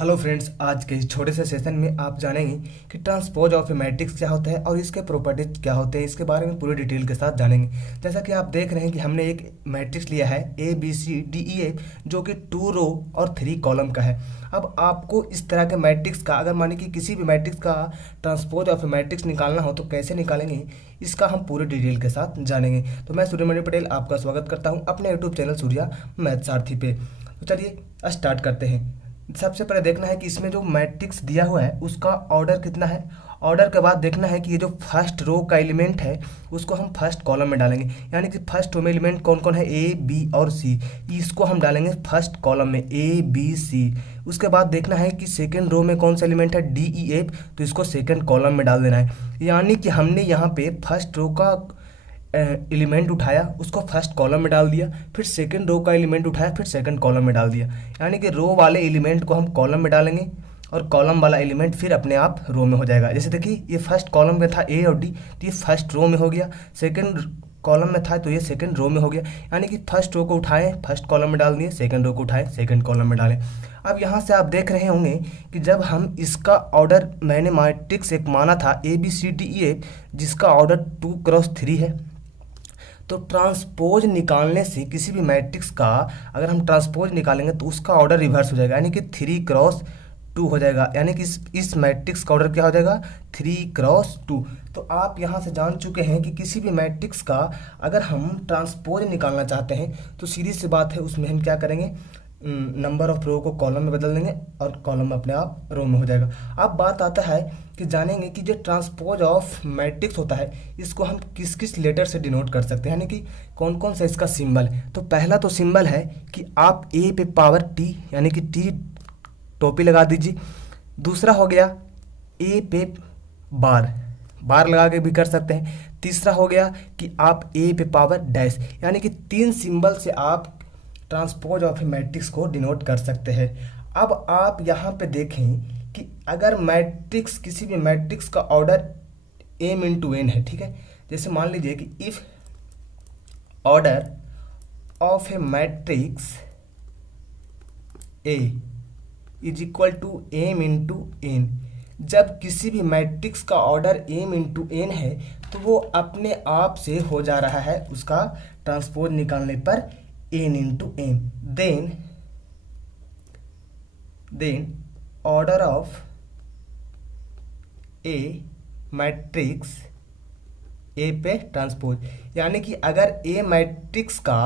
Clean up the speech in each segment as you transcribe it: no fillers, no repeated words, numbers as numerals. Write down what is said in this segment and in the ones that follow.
Hello friends, आज के इस छोटे से सेशन में आप जानेंगे कि ट्रांसपोज ऑफ ए मैट्रिक्स क्या होता है और इसके प्रॉपर्टीज क्या होते हैं। इसके बारे में पूरी डिटेल के साथ जानेंगे। जैसा कि आप देख रहे हैं कि हमने एक मैट्रिक्स लिया है ABCDEF जो कि 2 रो और 3 कॉलम का है। अब आपको इस तरह के मैट्रिक्स का, अगर मानिए कि किसी भी मैट्रिक्स का ट्रांसपोज ऑफ ए मैट्रिक्स निकालना हो तो कैसे निकालेंगे, इसका हम पूरे डिटेल के साथ जानेंगे। तो मैं सूर्यमणि पटेल आपका स्वागत करता हूँ अपने यूट्यूब चैनल सूर्या मैथ सारथी पे। तो चलिए स्टार्ट करते हैं। सबसे पहले देखना है कि इसमें जो मैट्रिक्स दिया हुआ है उसका ऑर्डर कितना है। ऑर्डर के बाद देखना है कि ये जो फर्स्ट रो का एलिमेंट है उसको हम फर्स्ट कॉलम में डालेंगे, यानी कि फर्स्ट रो में एलिमेंट कौन कौन है, A B और C। इसको हम डालेंगे फर्स्ट कॉलम में A B C। उसके बाद देखना है कि सेकेंड रो में कौन सा एलिमेंट है D E F, तो इसको सेकेंड कॉलम में डाल देना है। यानी कि हमने यहाँ पे फर्स्ट रो का एलिमेंट उठाया, उसको फर्स्ट कॉलम में डाल दिया, फिर सेकंड रो का एलिमेंट उठाया, फिर सेकंड कॉलम में डाल दिया। यानी कि रो वाले एलिमेंट को हम कॉलम में डालेंगे और कॉलम वाला एलिमेंट फिर अपने आप रो में हो जाएगा। जैसे देखिए ये फर्स्ट कॉलम में था A और D, तो ये फर्स्ट रो में हो गया। सेकंड कॉलम में था तो ये सेकंड रो में हो गया। यानी कि फर्स्ट रो को उठाए फर्स्ट कॉलम में डाल दिए, सेकंड रो को उठाए सेकंड कॉलम में डालें। अब यहाँ से आप देख रहे होंगे कि जब हम इसका ऑर्डर, मैंने मैट्रिक्स एक माना था ABCDEF जिसका ऑर्डर 2 क्रॉस 3 है, तो ट्रांसपोज निकालने से किसी भी मैट्रिक्स का अगर हम ट्रांसपोज निकालेंगे तो उसका ऑर्डर रिवर्स हो जाएगा, यानी कि 3 क्रॉस 2 हो जाएगा। यानी कि इस मैट्रिक्स का ऑर्डर क्या हो जाएगा, 3 क्रॉस 2। तो आप यहाँ से जान चुके हैं कि किसी भी मैट्रिक्स का अगर हम ट्रांसपोज निकालना चाहते हैं तो सीधी सी बात है, उसमें हम क्या करेंगे, नंबर ऑफ रो को कॉलम में बदल देंगे और कॉलम अपने आप रो में हो जाएगा। अब बात आता है कि जानेंगे कि जो ट्रांसपोज ऑफ मैट्रिक्स होता है इसको हम किस किस लेटर से डिनोट कर सकते हैं, यानी कि कौन कौन सा इसका सिंबल है। तो पहला तो सिंबल है कि आप A पे पावर T यानी कि T टोपी लगा दीजिए। दूसरा हो गया A पे बार लगा के भी कर सकते हैं। तीसरा हो गया कि आप A पे पावर डैश, यानी कि 3 सिंबल से आप ट्रांसपोज ऑफ ए मैट्रिक्स को डिनोट कर सकते हैं। अब आप यहाँ पे देखें कि अगर मैट्रिक्स, किसी भी मैट्रिक्स का ऑर्डर m इंटू n है, ठीक है। जैसे मान लीजिए कि if order of a matrix A is equal to m into n, जब किसी भी मैट्रिक्स का ऑर्डर m इंटू n है तो वो अपने आप से हो जा रहा है उसका ट्रांसपोज निकालने पर n into m, then order of a matrix A पे ट्रांसपोज, यानी कि अगर A मैट्रिक्स का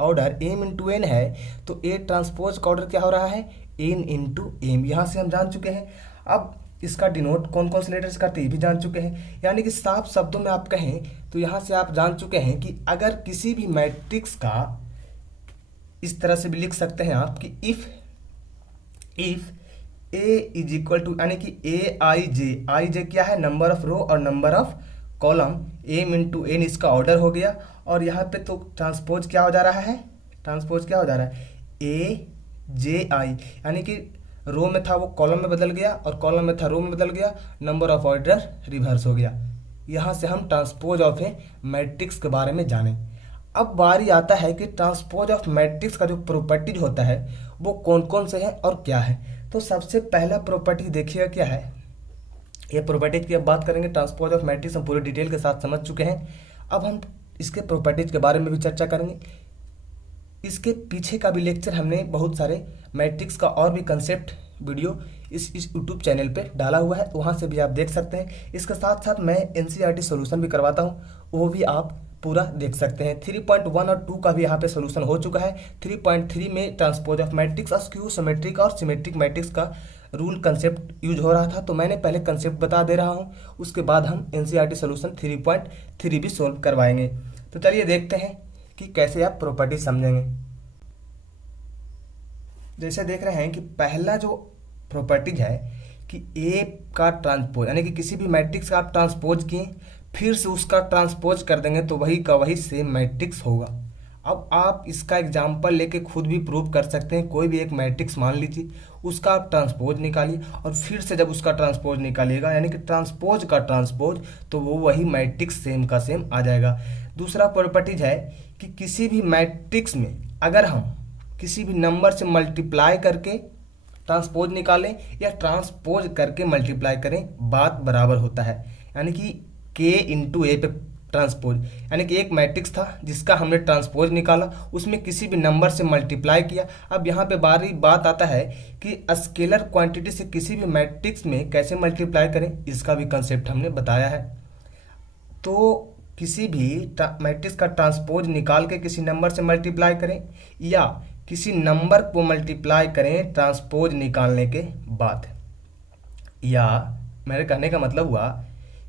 ऑर्डर m इंटू n है तो A ट्रांसपोज का ऑर्डर क्या हो रहा है, n इंटू m। यहाँ से हम जान चुके हैं। अब इसका डिनोट कौन कौन से लेटर्स करते हैं ये भी जान चुके हैं। यानी कि साफ शब्दों में आप कहें तो यहाँ से आप जान चुके हैं कि अगर किसी भी मैट्रिक्स का, इस तरह से भी लिख सकते हैं आप कि if A is equal to, यानी कि आई जे क्या है, नंबर ऑफ रो और number of column, m into n इसका ऑर्डर हो गया। और यहाँ पे तो ट्रांसपोज क्या हो जा रहा है, A J I, यानी कि रो में था वो कॉलम में बदल गया और कॉलम में था रो में बदल गया, नंबर ऑफ ऑर्डर रिवर्स हो गया। यहाँ से हम ट्रांसपोज ऑफ ए मैट्रिक्स के बारे में जानें। अब बारी आता है कि ट्रांसपोज ऑफ मैट्रिक्स का जो प्रॉपर्टीज होता है वो कौन कौन से हैं और क्या है। तो सबसे पहला प्रॉपर्टी देखिएगा क्या है, ये प्रॉपर्टीज की अब बात करेंगे। ट्रांसपोज ऑफ मैट्रिक्स हम पूरे डिटेल के साथ समझ चुके हैं। अब हम इसके प्रॉपर्टीज के बारे में भी चर्चा करेंगे। इसके पीछे का भी लेक्चर हमने बहुत सारे मैट्रिक्स का और भी कंसेप्ट वीडियो इस यूट्यूब चैनल पे डाला हुआ है, वहाँ से भी आप देख सकते हैं। इसके साथ साथ मैं NCERT सोल्यूशन भी करवाता हूँ, वो भी आप पूरा देख सकते हैं। 3.1 और 2 का भी यहाँ पे सोल्यूशन हो चुका है। 3.3 में transpose of matrix, skew symmetric और सिमेट्रिक मैट्रिक्स का रूल कंसेप्ट यूज हो रहा था, तो मैंने पहले कंसेप्ट बता दे रहा हूँ, उसके बाद हम NCERT सोल्यूशन 3.3 भी सोल्व करवाएंगे। तो चलिए देखते हैं कि कैसे आप प्रॉपर्टी समझेंगे। जैसे देख रहे हैं कि पहला जो प्रॉपर्टीज है कि A का ट्रांसपोज, यानी कि किसी भी मैट्रिक्स का आप ट्रांसपोज किए फिर से उसका ट्रांसपोज कर देंगे तो वही का वही सेम मैट्रिक्स होगा। अब आप इसका एग्जांपल लेके खुद भी प्रूव कर सकते हैं। कोई भी एक मैट्रिक्स मान लीजिए, उसका आप ट्रांसपोज निकालिए और फिर से जब उसका ट्रांसपोज निकालिएगा, यानी कि ट्रांसपोज का ट्रांसपोज, तो वो वही मैट्रिक्स सेम का सेम आ जाएगा। दूसरा प्रॉपर्टीज है कि किसी भी मैट्रिक्स में अगर हम किसी भी नंबर से मल्टीप्लाई करके ट्रांसपोज निकालें या ट्रांसपोज करके मल्टीप्लाई करें, बात बराबर होता है। यानी कि के इंटू ए पे ट्रांसपोज, यानी कि एक मैट्रिक्स था जिसका हमने ट्रांसपोज निकाला, उसमें किसी भी नंबर से मल्टीप्लाई किया। अब यहाँ पे बात आता है कि स्केलर क्वांटिटी से किसी भी मैट्रिक्स में कैसे मल्टीप्लाई करें, इसका भी कंसेप्ट हमने बताया है। तो किसी भी मैट्रिक्स का ट्रांसपोज निकाल के किसी नंबर से मल्टीप्लाई करें या किसी नंबर को मल्टीप्लाई करें ट्रांसपोज निकालने के बाद। या मेरे कहने का मतलब हुआ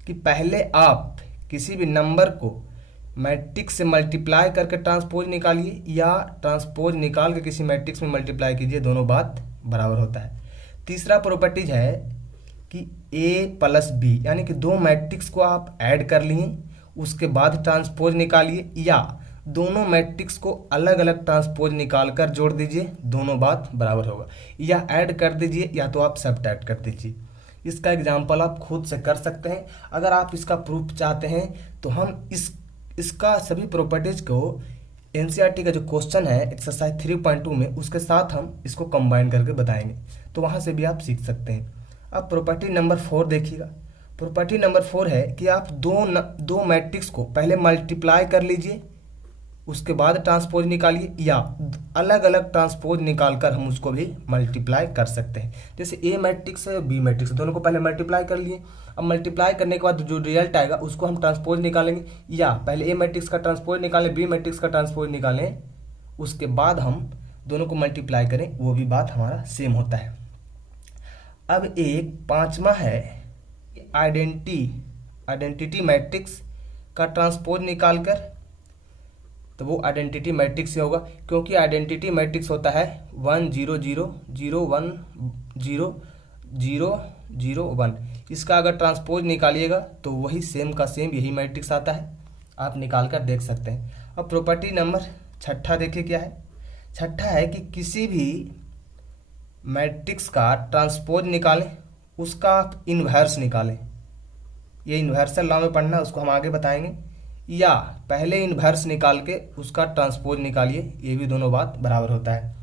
कि पहले आप किसी भी नंबर को मैट्रिक्स से मल्टीप्लाई करके ट्रांसपोज निकालिए या ट्रांसपोज निकाल के किसी मैट्रिक्स में मल्टीप्लाई कीजिए, दोनों बात बराबर होता है। तीसरा प्रॉपर्टीज है कि ए प्लस बी, यानी कि दो मैट्रिक्स को आप ऐड कर लिए उसके बाद ट्रांसपोज निकालिए या दोनों मैट्रिक्स को अलग अलग ट्रांसपोज निकाल कर जोड़ दीजिए, दोनों बात बराबर होगा। या ऐड कर दीजिए या तो आप सब्ट्रैक्ट कर दीजिए। इसका एग्जाम्पल आप खुद से कर सकते हैं। अगर आप इसका प्रूफ चाहते हैं तो हम इसका सभी प्रॉपर्टीज को एनसीईआरटी का जो क्वेश्चन है एक्सरसाइज 3.2 में उसके साथ हम इसको कंबाइन करके बताएंगे, तो वहाँ से भी आप सीख सकते हैं। अब प्रॉपर्टी नंबर 4 देखिएगा। प्रॉपर्टी नंबर 4 है कि आप दो मैट्रिक्स को पहले मल्टीप्लाई कर लीजिए उसके बाद ट्रांसपोज निकालिए या अलग अलग ट्रांसपोज निकालकर हम उसको भी मल्टीप्लाई कर सकते हैं। जैसे ए मैट्रिक्स है बी मैट्रिक्स, दोनों को पहले मल्टीप्लाई कर लिए। अब मल्टीप्लाई करने के बाद जो रिजल्ट आएगा उसको हम ट्रांसपोज निकालेंगे या पहले ए मैट्रिक्स का ट्रांसपोज निकालें, बी मैट्रिक्स का ट्रांसपोज निकालें, उसके बाद हम दोनों को मल्टीप्लाई करें, वो भी बात हमारा सेम होता है। अब एक पांचवा है आइडेंटिटी मैट्रिक्स का ट्रांसपोज निकालकर, तो वो आइडेंटिटी मैट्रिक्स से होगा क्योंकि आइडेंटिटी मैट्रिक्स होता है 1 0 0 0 1 0 0 0 1। इसका अगर ट्रांसपोज निकालिएगा तो वही सेम का सेम यही मैट्रिक्स आता है, आप निकाल कर देख सकते हैं। अब प्रॉपर्टी नंबर 6 देखिए क्या है। 6 है कि किसी भी मैट्रिक्स का ट्रांसपोज निकालें उसका इन्वर्स निकालें। ये इन्वर्सल लॉ में पढ़ना है, उसको हम आगे बताएंगे। या पहले इन्वर्स निकाल के उसका ट्रांसपोज निकालिए, ये भी दोनों बात बराबर होता है।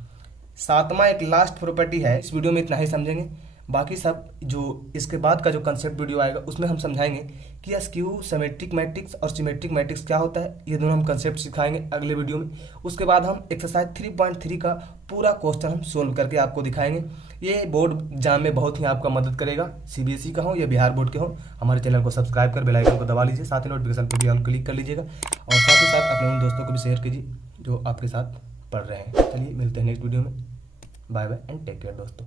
7वां एक लास्ट प्रॉपर्टी है, इस वीडियो में इतना ही समझेंगे, बाकी सब जो इसके बाद का जो कंसेप्ट वीडियो आएगा उसमें हम समझाएंगे कि स्क्यू सिमेट्रिक मैट्रिक्स और सिमेट्रिक मैट्रिक्स क्या होता है, ये दोनों हम कंसेप्ट सिखाएंगे अगले वीडियो में। उसके बाद हम एक्सरसाइज 3.3 का पूरा क्वेश्चन हम सोल्व करके आपको दिखाएंगे। ये बोर्ड एग्जाम में बहुत ही आपका मदद करेगा, सीबीएसई का हो या बिहार बोर्ड के हो। हमारे चैनल को सब्सक्राइब कर बेल आइकन को दबा लीजिए, साथ ही नोटिफिकेशन पर भी ऑल क्लिक कर लीजिएगा और साथ ही साथ अपने उन दोस्तों को भी शेयर कीजिए जो आपके साथ पढ़ रहे हैं। चलिए मिलते हैं नेक्स्ट वीडियो में, bye bye and take care दोस्तों।